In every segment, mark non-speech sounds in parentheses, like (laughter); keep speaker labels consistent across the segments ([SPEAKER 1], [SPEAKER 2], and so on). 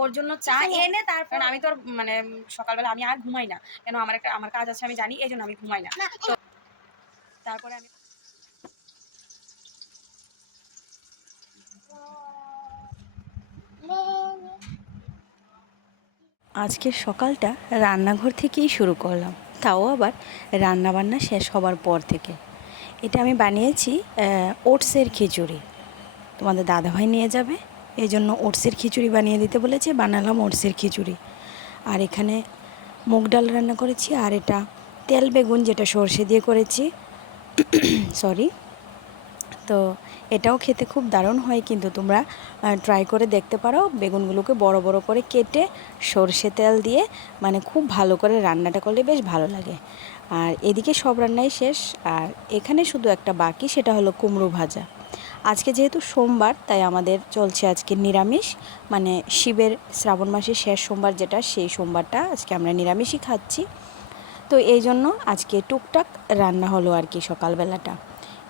[SPEAKER 1] ওর জন্য চা এনে তারপর আমি তো মানে সকালবেলা আমি আর ঘুমাই না। কেন আমার একটা আমার কাজ আছে আমি জানি এই জন্য আমি ঘুমাই না। তো তারপরে আমি
[SPEAKER 2] আজকের সকালটা রান্নাঘর থেকেই শুরু করলাম। তাও আবার রান্নাবান্না শেষ হবার পর থেকে। এটা আমি বানিয়েছি ওটসের খিচুড়ি। তোমাদের দাদাভাই নিয়ে যাবে। এই জন্য ওটসের খিচুড়ি বানিয়ে দিতে বলেছে, বানালাম ওটসের খিচুড়ি। আর এখানে মুগ ডাল রান্না করেছি, আর এটা তেল বেগুন যেটা সর্ষে দিয়ে করেছি। (coughs) সরি তো এটাও খেতে খুব দারুণ হয়, কিন্তু তোমরা ট্রাই করে দেখতে পারো। বেগুনগুলোকে বড় বড় করে কেটে সর্ষে তেল দিয়ে মানে খুব ভালো করে রান্নাটা করলে বেশ ভালো লাগে। আর এদিকে সব রান্নাই শেষ। আর এখানে শুধু একটা বাকি, সেটা হলো কুমড়ো ভাজা। আজকে যেহেতু সোমবার, তাই আমাদের চলছে আজকে নিরামিষ। মানে শিবের শ্রাবণ মাসের শেষ সোমবার যেটা, সেই সোমবারটা আজকে আমরা নিরামিষই খাচ্ছি। তো এই জন্য আজকে টুকটাক রান্না হলো আর কি সকালবেলাটা।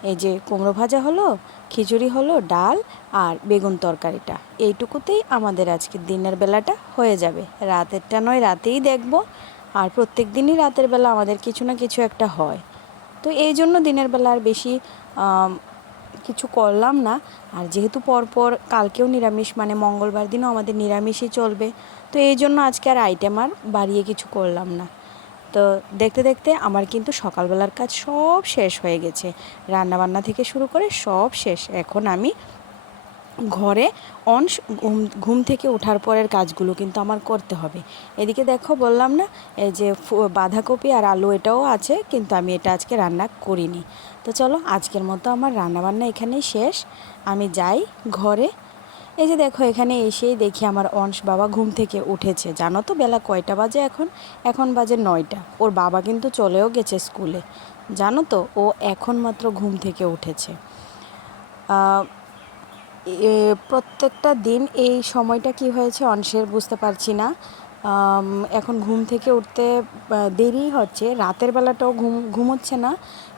[SPEAKER 2] এই যে কুমড়ো ভাজা হলো, খিচুড়ি হলো, ডাল আর বেগুন তরকারিটা। এইটুকুতেই আমাদের আজকে দিনের বেলাটা হয়ে যাবে। রাতেরটা নয়, রাতেই দেখব। আর প্রত্যেক দিনই রাতের বেলা আমাদের কিছু না কিছু একটা হয়। তো এই জন্য দিনের বেলা আর বেশি কিছু করলাম না। আর যেহেতু পরপর কালকেও নিরামিষ মানে মঙ্গলবার দিনও আমাদের নিরামিষই চলবে, তো এই জন্য আজকে আর আইটেম আর বাড়িয়ে কিছু করলাম না। তো দেখতে দেখতে আমার কিন্তু সকালবেলার কাজ সব শেষ হয়ে গেছে। রান্নাবান্না থেকে শুরু করে সব শেষ। এখন আমি ঘরে অন ঘুম ঘুম থেকে ওঠার পরের কাজগুলো কিন্তু আমার করতে হবে। এদিকে দেখো বললাম না, এই যে বাঁধাকপি আর আলু এটাও আছে, কিন্তু আমি এটা আজকে রান্না করিনি। তো চলো, আজকের মতো আমার রান্নাবান্না এখানেই শেষ। আমি যাই ঘরে। এই যে দেখো, এখানে এসেই দেখি আমার অংশ বাবা ঘুম থেকে উঠেছে। জানো তো, বেলা কয়টা বাজে এখন? এখন বাজে নয়টা। ওর বাবা কিন্তু চলেও গেছে স্কুলে। জানো তো, ও এখন মাত্র ঘুম থেকে উঠেছে। প্রত্যেকটা দিন এই সময়টা কি হয়েছে অংশের বুঝতে পারছি না। এখন ঘুম থেকে উঠতে দেরি হচ্ছে। রাতের বেলাটাও ঘুম, ঘুমোচ্ছে না।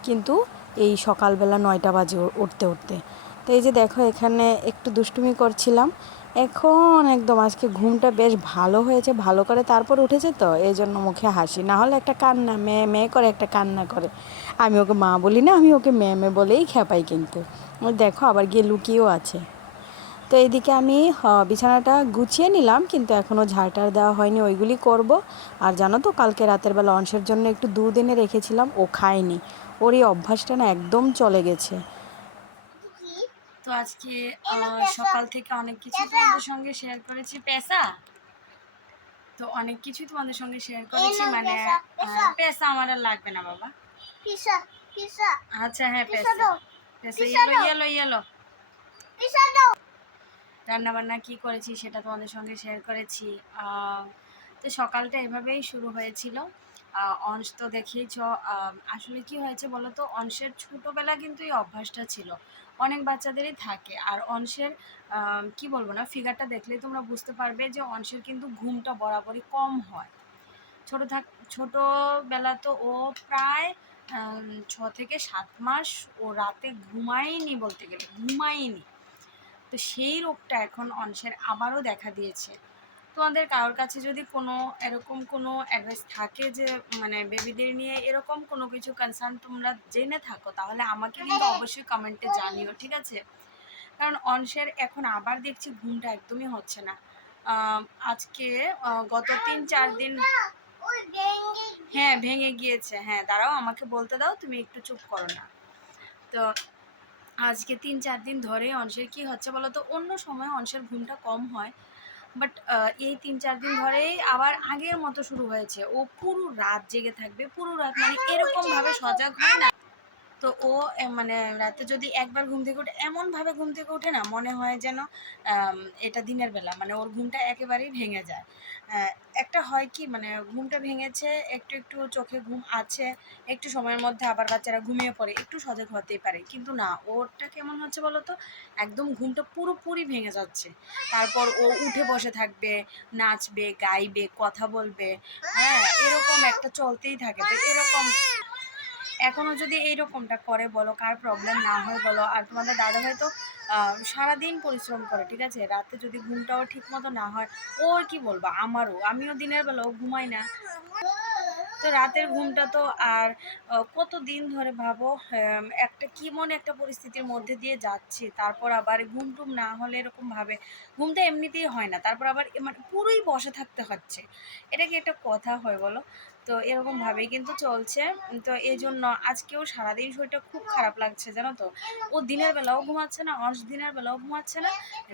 [SPEAKER 2] কিন্তু এই সকালবেলা নয়টা বাজে উঠতে উঠতে। তো এই যে দেখো, এখানে একটু দুষ্টুমি করছিলাম। এখন একদম আজকে ঘুমটা বেশ ভালো হয়েছে, ভালো করে তারপর উঠেছে তো, এই জন্য মুখে হাসি। না হলে একটা কান্না, মেয়ে মেয়ে করে একটা কান্না করে। আমি ওকে মা বলি না, আমি ওকে মেয়ে মেয়ে বলেই খেপাই কিন্তু। দেখো, আবার গিয়ে লুকিয়েও আছে। তো এইদিকে আমি বিছানাটা গুছিয়ে নিলাম, কিন্তু এখনও ঝাড়টার দেওয়া হয়নি, ওইগুলি করব। আর জানো তো, কালকে রাতের বেলা অংশের জন্য একটু দুধ এনে রেখেছিলাম, ও খায়নি। ওর এই অভ্যাসটা না একদম চলে গেছে।
[SPEAKER 1] তো আজকে সকাল থেকে অনেক কিছু তোমাদের সঙ্গে শেয়ার করেছি। পেশা? তো অনেক কিছুই তোমাদের সঙ্গে শেয়ার করেছি। মানে পেশা আমার আর লাগবে না বাবা।
[SPEAKER 3] পিসা পিসা
[SPEAKER 1] আচ্ছা হ্যাঁ
[SPEAKER 3] পিসা
[SPEAKER 1] পেশা। পেশা ইয়েলো ইয়েলো ইয়েলো। কি করেছি সেটা তোমাদের সঙ্গে শেয়ার করেছি। আহ, তো সকালটা এভাবেই শুরু হয়েছিল। অংশ তো দেখিয়েছ আহ, আসলে কি হয়েছে বলো তো অংশের ছোটোবেলা কিন্তু এই অভ্যাসটা ছিল। অনেক বাচ্চাদেরই থাকে। আর অংশের কি বলব না ফিগারটা দেখলেই তোমরা বুঝতে পারবে যে অংশের কিন্তু ঘুমটা বরাবরই কম হয়। ছোটো থাক ছোটোবেলা তো ও প্রায় ছ থেকে সাত মাস ও রাতে ঘুমায়নি বলতে গেলে ঘুমায়নি। তো সেই রোগটা এখন অংশের আবারও দেখা দিয়েছে। তোমাদের কারোর কাছে যদি কোনো এরকম কোনো অ্যাডভাইস থাকে যে মানে বেবিদের নিয়ে এরকম কোনো কিছু কনসার্ন তোমরা জেনে থাকো, তাহলে আমাকে কিন্তু অবশ্যই কমেন্টে জানিও, ঠিক আছে? কারণ অংশের এখন আবার দেখছি ঘুমটা একদমই হচ্ছে না। আজকে গত তিন চার দিন হ্যাঁ ভেঙে গিয়েছে। হ্যাঁ দাঁড়াও, আমাকে বলতে দাও, তুমি একটু চুপ করো না। তো আজকে তিন চার দিন ধরে অংশের কি হচ্ছে বলো তো? অন্য সময় অংশের ঘুমটা কম হয়। বাট এই তিন চার দিন ধরেই আবার আগের মতো শুরু হয়েছে। ও পুরো রাত জেগে থাকবে পুরো রাত মানে এরকম ভাবে সজাগ হয় না। তো ও মানে রাতে যদি একবার ঘুম থেকে ওঠে এমনভাবে ঘুম থেকে ওঠে না, মনে হয় যেন এটা দিনের বেলা মানে ওর ঘুমটা একেবারেই ভেঙে যায়। একটা হয় কি মানে ঘুমটা ভেঙেছে, একটু একটু চোখে ঘুম আছে, একটু সময়ের মধ্যে আবার বাচ্চারা ঘুমিয়ে পড়ে, একটু সজাগ হতেই পারে। কিন্তু না, ওরটা কেমন হচ্ছে বলো তো একদম ঘুমটা পুরোপুরি ভেঙে যাচ্ছে। তারপর ও উঠে বসে থাকবে, নাচবে, গাইবে, কথা বলবে হ্যাঁ এরকম একটা চলতেই থাকে। তো এরকম এখনও যদি এইরকমটা করে বলো, কার প্রবলেম না হয় বলো, আর তোমাদের দাদা হয়তো তো
[SPEAKER 2] সারাদিন পরিশ্রম করে, ঠিক আছে? রাতে যদি ঘুমটাও ঠিক মতো না হয়, ওর কি বলব? আমারও, আমিও দিনের বেলাও ঘুমাই না। তো রাতের ঘুমটা তো আর কত দিন ধরে ভাবো একটা কি মনে একটা পরিস্থিতির মধ্যে দিয়ে যাচ্ছি, তারপর আবার ঘুম টুম না হলে এরকম ভাবে ঘুমটা এমনিতেই হয় না, তারপর আবার মানে পুরোই বসে থাকতে হচ্ছে। এটা কি একটা কথা হয় বলো? তো এরকম ভাবেই কিন্তু চলছে। তো এই জন্য আজকেও সারাদিন শরীরটা খুব খারাপ লাগছে, জানো তো? ও দিনের বেলাও ঘুমাচ্ছে না অর্শ দিনের বেলাও ঘুমাচ্ছে না,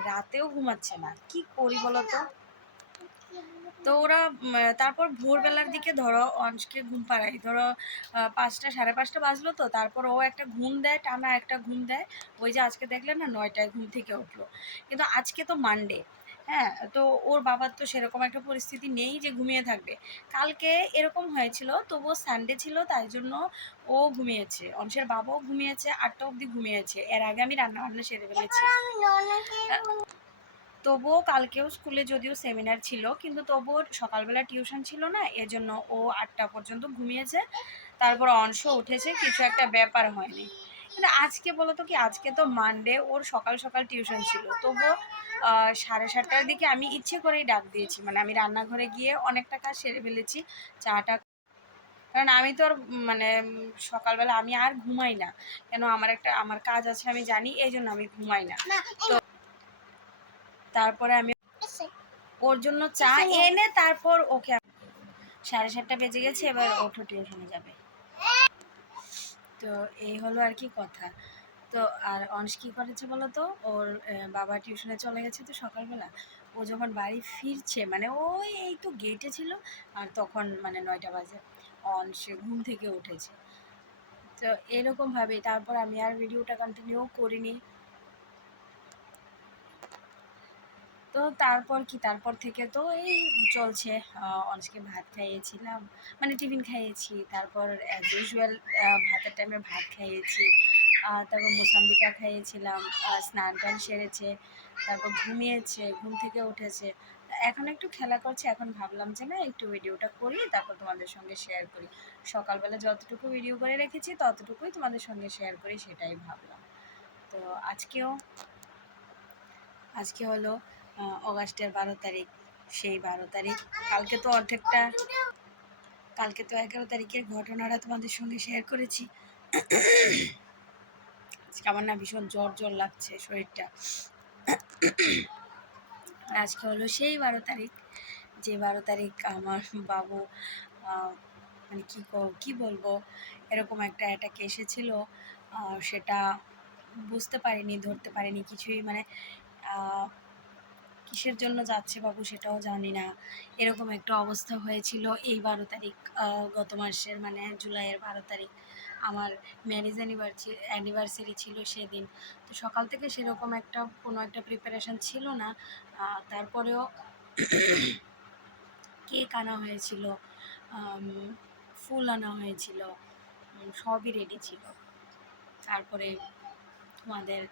[SPEAKER 2] রাতেও ঘুমাচ্ছে না। কি করি বলো তো? তো ওরা তারপর ভোরবেলার দিকে ধরো অঞ্চকে ঘুম পাড়াই ধরো পাঁচটা, সাড়ে পাঁচটা বাজলো তো, তারপর ও একটা ঘুম দেয়, টানা একটা ঘুম দেয়। ওই যে আজকে দেখলে না, নয়টায় ঘুম থেকে উঠল। কিন্তু আজকে তো মানডে হ্যাঁ তো ওর বাবার তো সেরকম একটা পরিস্থিতি নেই যে ঘুমিয়ে থাকবে। কালকে এরকম হয়েছিল, তবুও সানডে ছিল, তাই জন্য ও ঘুমিয়েছে। অংশের বাবাও ঘুমিয়েছে, আটটা অবধি ঘুমিয়েছে। এর আগে আমি রান্না বান্না সেরে ফেলেছি। তবুও কালকেও স্কুলে যদিও সেমিনার ছিল, কিন্তু তবুও সকালবেলা টিউশন ছিল না, এজন্য ও আটটা পর্যন্ত ঘুমিয়েছে। তারপর অংশ উঠেছে, কিছু একটা ব্যাপার হয়নি। কিন্তু আজকে বলো তো কি? আজকে তো মানডে ওর সকাল সকাল টিউশন ছিল। তবুও সাড়ে সাতটার দিকে আমি ইচ্ছে করেই ডাক দিয়েছি। মানে আমি রান্নাঘরে গিয়ে অনেকটা কাজ সেরে ফেলেছি চাটা কারণ আমি তো আর মানে সকালবেলা আমি আর ঘুমাই না। কেন আমার একটা আমার কাজ আছে আমি জানি এই জন্য আমি ঘুমাই না।
[SPEAKER 1] তো
[SPEAKER 2] তারপরে আমি ওর জন্য চা এনে তারপর ওকে সাড়ে সাতটা বেজে গেছে এবার ওঠো টিউশনে যাবে। তো এই হলো আর কি কথা। তো আর অংশ কী করেছে বলো তো? ওর বাবা টিউশনে চলে গেছে তো সকালবেলা। ও যখন বাড়ি ফিরছে মানে ওই এই তো গেটে ছিল আর তখন মানে নয়টা বাজে। অংশ ঘুম থেকে উঠেছে। তো এরকমভাবে তারপর আমি আর ভিডিওটা কন্টিনিউ করিনি। তো তারপর কি? তারপর থেকে তো এই চলছে। অনেকে ভাত খাইয়েছিলাম। মানে টিফিন খাইয়েছি। তারপর অ্যাজ ইউজুয়াল ভাতের টাইমে ভাত খাইয়েছি। তারপর মোসাম্বিটা খাইয়েছিলাম। স্নান টান সেরেছে। তারপর ঘুমিয়েছে। ঘুম থেকে উঠেছে। এখন একটু খেলা করছে। এখন ভাবলাম যে না, একটু ভিডিওটা করি, তারপর তোমাদের সঙ্গে শেয়ার করি। সকালবেলা যতটুকু ভিডিও করে রেখেছি, ততটুকুই তোমাদের সঙ্গে শেয়ার করি, সেটাই ভাবলাম। তো আজকেও, আজকে হলো অগাস্টের বারো তারিখ, সেই বারো তারিখ। কালকে তো অর্ধেকটা, কালকে তো এগারো তারিখের ঘটনাটা তোমাদের সঙ্গে শেয়ার করেছি। আমার না ভীষণ জ্বর জ্বর লাগছে শরীরটা। আজকে হলো সেই বারো তারিখ। যে বারো তারিখ আমার বাবু মানে কী কী বলব, এরকম একটা অ্যাটাক এসেছিল। সেটা বুঝতে পারিনি, ধরতে পারিনি, কিছুই মানে কিসের জন্য যাচ্ছে বাবু সেটাও জানি না। এরকম একটা অবস্থা হয়েছিল এই বারো তারিখ গত মাসের মানে জুলাইয়ের বারো তারিখ। আমার ম্যারেজ অ্যানিভার্সারি অ্যানিভার্সারি ছিল সেদিন। তো সকাল থেকে সেরকম একটা, কোনো একটা প্রিপারেশন ছিল না। তারপরেও কেক আনা হয়েছিল ফুল আনা হয়েছিল সবই রেডি ছিল। তারপরে তোমাদের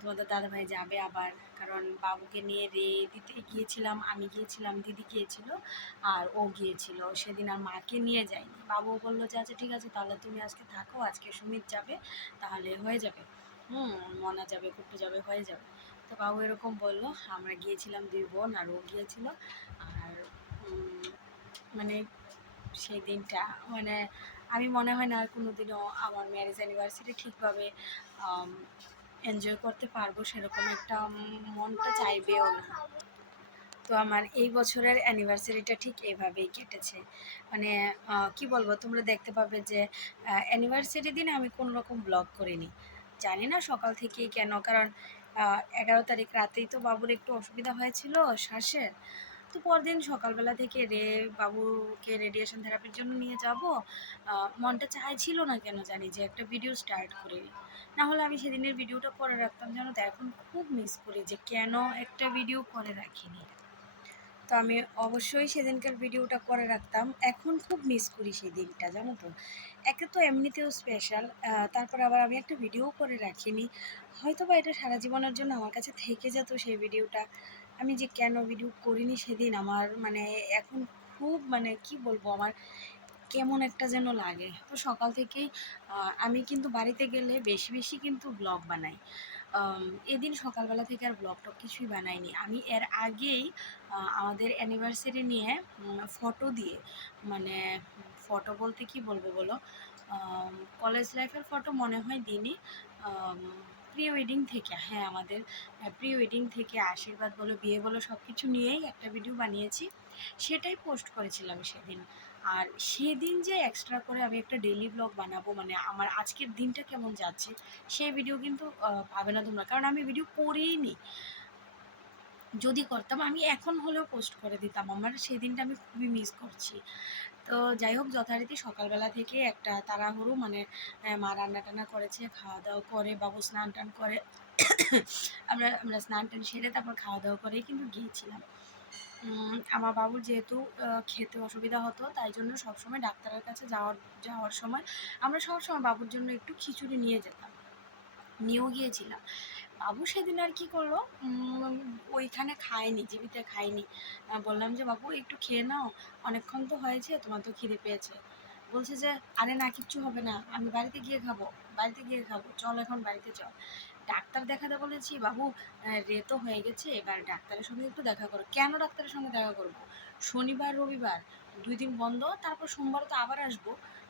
[SPEAKER 2] তোমাদের দাদাভাই যাবে আবার। কারণ বাবুকে নিয়ে রে, দিতে গিয়েছিলাম, আমি গিয়েছিলাম, দিদি গিয়েছিল, আর ও গিয়েছিল। সেদিন আর মাকে নিয়ে যায়নি। বাবু বলল যে আচ্ছা ঠিক আছে, তাহলে তুমি আজকে থাকো, আজকে সুমিত যাবে, তাহলে হয়ে যাবে। হুম, মনা যাবে কুট্টু যাবে, হয়ে যাবে। তো বাবু এরকম বলল, আমরা গিয়েছিলাম দুই বোন, আর ও গিয়েছিল। আর মানে সেই দিনটা মানে আমি মনে হয় না আর কোনো দিনও আমার ম্যারেজ অ্যানিভার্সারি ঠিকভাবে এনজয় করতে পারব সেরকম একটা মনটা চাইবেও না। তো আমার এই বছরের অ্যানিভার্সারিটা ঠিক এইভাবেই কেটেছে। মানে কি বলব, তোমরা দেখতে পাবে যে অ্যানিভার্সারি দিন আমি কোনো রকম ব্লগ করিনি। জানি না সকাল থেকেই কেন, কারণ এগারো তারিখ রাতেই তো বাবুর একটু অসুবিধা হয়েছিল শ্বাসের। তো পরদিন সকালবেলা থেকে রে বাবুকে রেডিয়েশন থেরাপির জন্য নিয়ে যাব। মনটা চাইছিল না কেন জানি যে একটা ভিডিও স্টার্ট করি। না হলে আমি সেদিনের ভিডিওটা করে রাখতাম জানো তো, এখন খুব মিস করি যে কেন একটা ভিডিও করে রাখিনি। তো আমি অবশ্যই সেদিনকার ভিডিওটা করে রাখতাম, এখন খুব মিস করি সেই দিনটা জানো তো। একে তো এমনিতেও স্পেশাল তারপর আবার আমি একটা ভিডিও করে রাখিনি। হয়তো বা এটা সারা জীবনের জন্য আমার কাছে থেকে যেত সেই ভিডিওটা আমি যে কেন ভিডিও করিনি সেদিন আমার মানে এখন খুব মানে কি বলব আমার কেমন একটা যেন লাগে। তো সকাল থেকেই আমি কিন্তু বাড়িতে গেলে বেশি বেশি কিন্তু ব্লগ বানাই। এদিন সকালবেলা থেকে আর ব্লগ টক কিছুই বানাইনি। আমি এর আগেই আমাদের অ্যানিভার্সারি নিয়ে ফটো দিয়ে মানে ফটো বলতে কি বলব বলো? কলেজ লাইফের ফটো মনে হয় দিনই প্রি ওয়েডিং থেকে হ্যাঁ আমাদের প্রি ওয়েডিং থেকে আশীর্বাদ বলো, বিয়ে বলো সব কিছু নিয়েই একটা ভিডিও বানিয়েছি। সেটাই পোস্ট করেছিলাম সেদিন। আর সেদিন যে এক্সট্রা করে আমি একটা ডেইলি ব্লগ বানাবো মানে আমার আজকের দিনটা কেমন যাচ্ছে, সেই ভিডিও কিন্তু পাবে না তোমরা। কারণ আমি ভিডিও করেই নি যদি করতাম, আমি এখন হলেও পোস্ট করে দিতাম। আমার সেই দিনটা আমি খুবই মিস করছি। তো যাই হোক, যথারীতি সকালবেলা থেকে একটা তাড়াহুড়ো মানে মা রান্না টান্না করেছে খাওয়া দাওয়া করে, বাবু স্নান টান করে, আমরা আমরা স্নান টান সেরে তারপর খাওয়া দাওয়া করেই কিন্তু গিয়েছিলাম। আমার বাবুর যেহেতু খেতে অসুবিধা হতো, তাই জন্য সবসময় ডাক্তারের কাছে যাওয়ার যাওয়ার সময় আমরা সবসময় বাবুর জন্য একটু খিচুড়ি নিয়ে যেতাম। নিয়েও গিয়েছিলাম। বাবু সেদিন আর কি করল? ওইখানে খায়নি, জীবিতে খায়নি। বললাম যে, বাবু, একটু খেয়ে নাও। অনেকক্ষণ তো হয়েছে, তোমার তো খিদে পেয়েছে। বলছে যে, আরে না, কিচ্ছু হবে না। আমি বাড়িতে গিয়ে খাব, বাড়িতে গিয়ে খাব। চল এখন বাড়িতে চল। ডাক্তার দেখাতে বলেছি, বাবু রে তো হয়ে গেছে। এবার ডাক্তারের সঙ্গে একটু দেখা করো। কেন ডাক্তারের সঙ্গে দেখা করব? শনিবার, রবিবার। দুই দিন বন্ধ। তারপর সোমবার তো আবার আসব।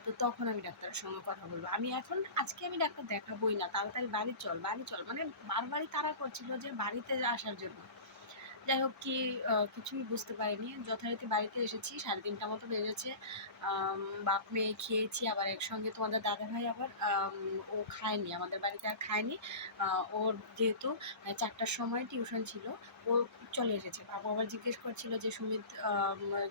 [SPEAKER 2] তো তখন আমি ডাক্তারের সঙ্গে কথা বলব। আমি এখন, আজকে আমি ডাক্তার দেখাবোই না, তাড়াতাড়ি বাড়ি চল বাড়ি চল। মানে বারবারই তারা করছিল যে বাড়িতে আসার জন্য। যাই হোক কি কিছুই বুঝতে পারিনি। যথারীতি বাড়িতে এসেছি সাড়ে তিনটা মতো বেজেছে। বাপ, মেয়ে খেয়েছি, আবার একসঙ্গে তোমাদের দাদা ভাই আবার ও খায়নি, আমাদের বাড়িতে আর খায়নি। ওর যেহেতু চারটার সময় টিউশন ছিল, ও চলে এসেছে। বাবু আবার জিজ্ঞেস করছিল যে, সুমিত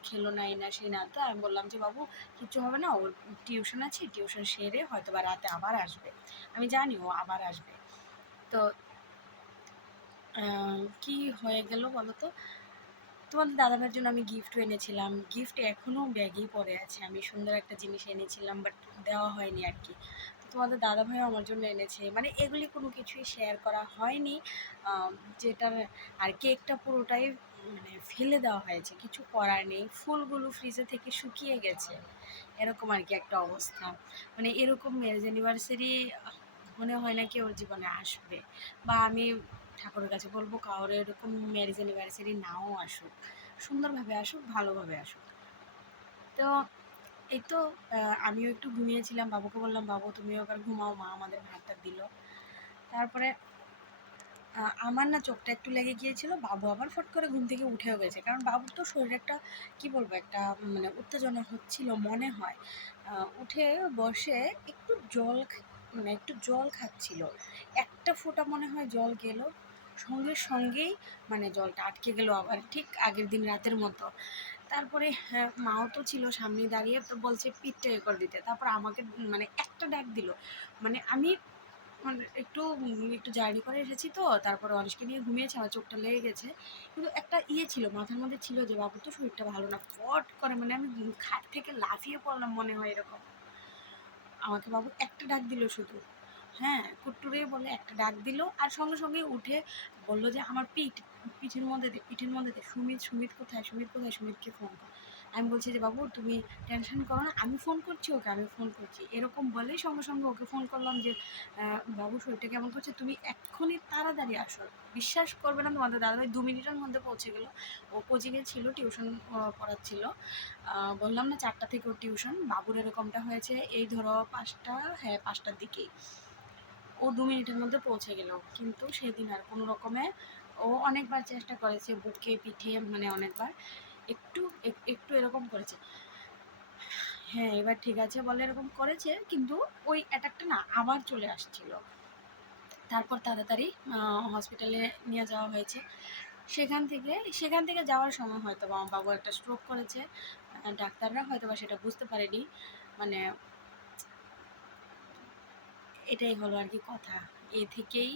[SPEAKER 2] খেলো না, এই না, সেই না। তো আমি বললাম যে, বাবু, কিচ্ছু হবে না, ওর টিউশন আছে, টিউশন সেরে হয়তো বা রাতে আবার আসবে। আমি জানি ও আবার আসবে। তো কি হয়ে গেল বলো তো তোমাদের দাদাভাইয়ের জন্য আমি গিফটও এনেছিলাম। গিফট এখনও ব্যাগেই পড়ে আছে। আমি সুন্দর একটা জিনিস এনেছিলাম বাট দেওয়া হয়নি আর কি তোমাদের দাদাভাইও আমার জন্য এনেছে। মানে এগুলি কোনো কিছুই শেয়ার করা হয়নি। যেটার আর কেকটা পুরোটাই মানে ফেলে দেওয়া হয়েছে। কিছু করার নেই। ফুলগুলো ফ্রিজে থেকে শুকিয়ে গেছে। এরকম আর কি একটা অবস্থা। মানে এরকম ম্যারেজ অ্যানিভার্সারি মনে হয় না কি ওর জীবনে আসবে। বা আমি ঠাকুরের কাছে বলব কারোর এরকম ম্যারেজ অ্যানিভার্সারি নাও আসুক, সুন্দরভাবে আসুক, ভালোভাবে আসুক। তো এই তো আমিও একটু ঘুমিয়েছিলাম, বাবুকে বললাম, বাবু, তুমিও এবার ঘুমাও, মা আমাদের ভাতটা দিল। তারপরে আমার না চোখটা একটু লেগে গিয়েছিল, বাবু আবার ফট করে ঘুম থেকে উঠেও গেছে। কারণ বাবুর তো শরীরে একটা, কী বলব, একটা মানে উত্তেজনা হচ্ছিল মনে হয়। উঠে বসে একটু জল মানে একটু জল খাচ্ছিল। একটা ফোঁটা মনে হয় জল গেল। সঙ্গে সঙ্গেই মানে জলটা আটকে গেল আবার ঠিক আগের দিন রাতের মতো। তারপরে হ্যাঁ, মাও তো ছিল সামনে দাঁড়িয়ে তো বলছে পিঠটা এ করে দিতে। তারপর আমাকে মানে একটা ডাক দিল। মানে আমি মানে একটু একটু জার্নি করে এসেছি তো তারপরে অনেককে নিয়ে ঘুমিয়েছে আমার চোখটা লেগে গেছে। কিন্তু একটা ইয়ে ছিল মাথার মধ্যে ছিল যে বাবু তো শরীরটা ভালো না। ফট করে মানে আমি খাট থেকে লাফিয়ে পড়লাম মনে হয় এরকম। আমাকে বাবু একটা ডাক দিল শুধু। হ্যাঁ কুট্টুরে বলে একটা ডাক দিল আর সঙ্গে সঙ্গে উঠে বলল যে, আমার পিঠ, পিঠের মধ্যে দে, পিঠের মধ্যে দে, সুমিত সুমিত কোথায় সুমিত কোথায়, সুমিতকে ফোন কর। আমি বলছি যে, বাবু, তুমি টেনশন করো না, আমি ফোন করছি ওকে আমি ফোন করছি। এরকম বলেই সঙ্গে সঙ্গে ওকে ফোন করলাম যে বাবু, শরীরটা কেমন করছে? তুমি এক্ষুনি তাড়াতাড়ি আসো। বিশ্বাস করবে না তোমাদের দাদাভাই দু মিনিটের মধ্যে পৌঁছে গেলো। ও কোচিংয়ে ছিল টিউশন পড়াচ্ছিল। বললাম না, চারটা থেকে ওর টিউশন বাবুর এরকমটা হয়েছে, এই ধরো পাঁচটা হ্যাঁ পাঁচটার দিকেই। ও দু মিনিটের মধ্যে পৌঁছে গেল। কিন্তু সেদিন আর কোনো রকমে ও অনেকবার চেষ্টা করেছে বুকে, পিঠে মানে অনেকবার। একটু একটু এরকম করেছে। হ্যাঁ এবার ঠিক আছে বলে এরকম করেছে, কিন্তু ওই অ্যাটাকটা না আবার চলে আসছিল। তারপর তাড়াতাড়ি হসপিটালে নিয়ে যাওয়া হয়েছে। সেখান থেকে সেখান থেকে যাওয়ার সময় হয়তো বা আমার বাবু একটা স্ট্রোক করেছে। ডাক্তাররা হয়তো বা সেটা বুঝতে পারেনি। মানে এটাই হলো আর কি কথা। এ থেকেই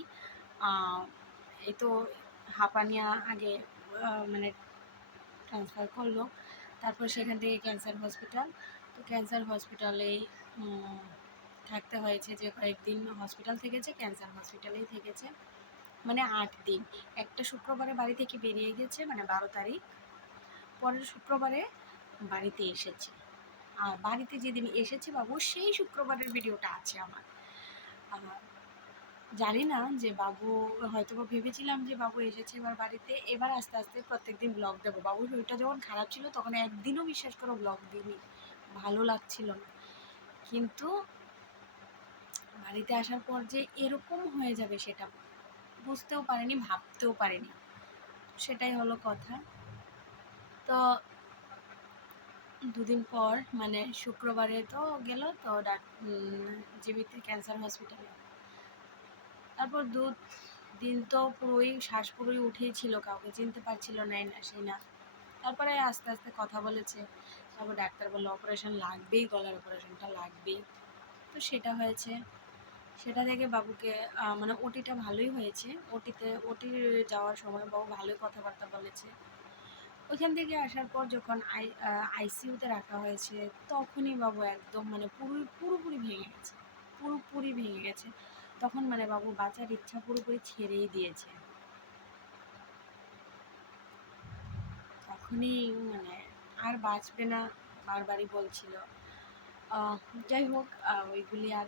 [SPEAKER 2] এ তো হাঁপানিয়া আগে মানে ট্রান্সফার করল। তারপর সেখান থেকে ক্যান্সার হসপিটাল তো ক্যান্সার হসপিটালেই থাকতে হয়েছে যে কয়েকদিন হসপিটাল থেকেছে ক্যান্সার হসপিটালেই থেকেছে। মানে আট দিন। একটা শুক্রবারে বাড়ি থেকে বেরিয়ে গেছে মানে বারো তারিখ। পরের শুক্রবারে বাড়িতে এসেছে। আর বাড়িতে যেদিন এসেছে বাবু, সেই শুক্রবারের ভিডিওটা আছে আমার। আর জানি না যে বাবু হয়তো ভেবেছিলাম যে বাবু এসেছে এবার বাড়িতে। এবার আস্তে আস্তে প্রত্যেকদিন ব্লগ দেবো। বাবুর শরীরটা যখন খারাপ ছিল, তখন একদিনও বিশ্বাস করো ব্লগ দিইনি। ভালো লাগছিল না। কিন্তু বাড়িতে আসার পর যে এরকম হয়ে যাবে সেটা বুঝতেও পারেনি, ভাবতেও পারেনি। সেটাই হলো কথা। তো দুদিন পর মানে শুক্রবারে তো গেল, তো জীবিত ক্যান্সার হসপিটালে। তারপর দু দিন তো পুরোই শ্বাস পুরোই উঠেই ছিল কাউকে, চিনতে পারছিল না এই না সেই না। তারপরে আস্তে আস্তে কথা বলেছে। তারপর ডাক্তার বলল, অপারেশন লাগবেই, গলার অপারেশনটা লাগবেই। তো সেটা হয়েছে। সেটা থেকে বাবুকে মানে ওটিটা ভালোই হয়েছে। ওটিতে ওটি যাওয়ার সময় বাবু ভালোই কথাবার্তা বলেছে। ওইখান থেকে আসার পর যখন আই আইসিইউতে রাখা হয়েছে, তখনই বাবু একদম মানে পুরো, পুরোপুরি ভেঙে গেছে, পুরোপুরি ভেঙে গেছে। তখন মানে বাবু বাঁচার ইচ্ছা পুরোপুরি ছেড়েই দিয়েছে। তখনই মানে আর বাঁচবে না, বারবারই বলছিল। যাই হোক ওইগুলি আর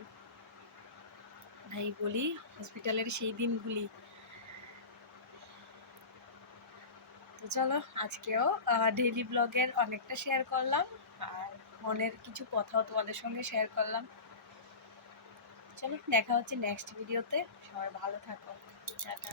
[SPEAKER 2] নাই বলি হসপিটালের সেই দিনগুলি। তো চলো আজকেও ডেইলি ব্লগের অনেকটা শেয়ার করলাম আর মনের কিছু কথাও তোমাদের সঙ্গে শেয়ার করলাম। চলো দেখা হচ্ছে নেক্সট ভিডিওতে সবাই ভালো থাকো। টাটা।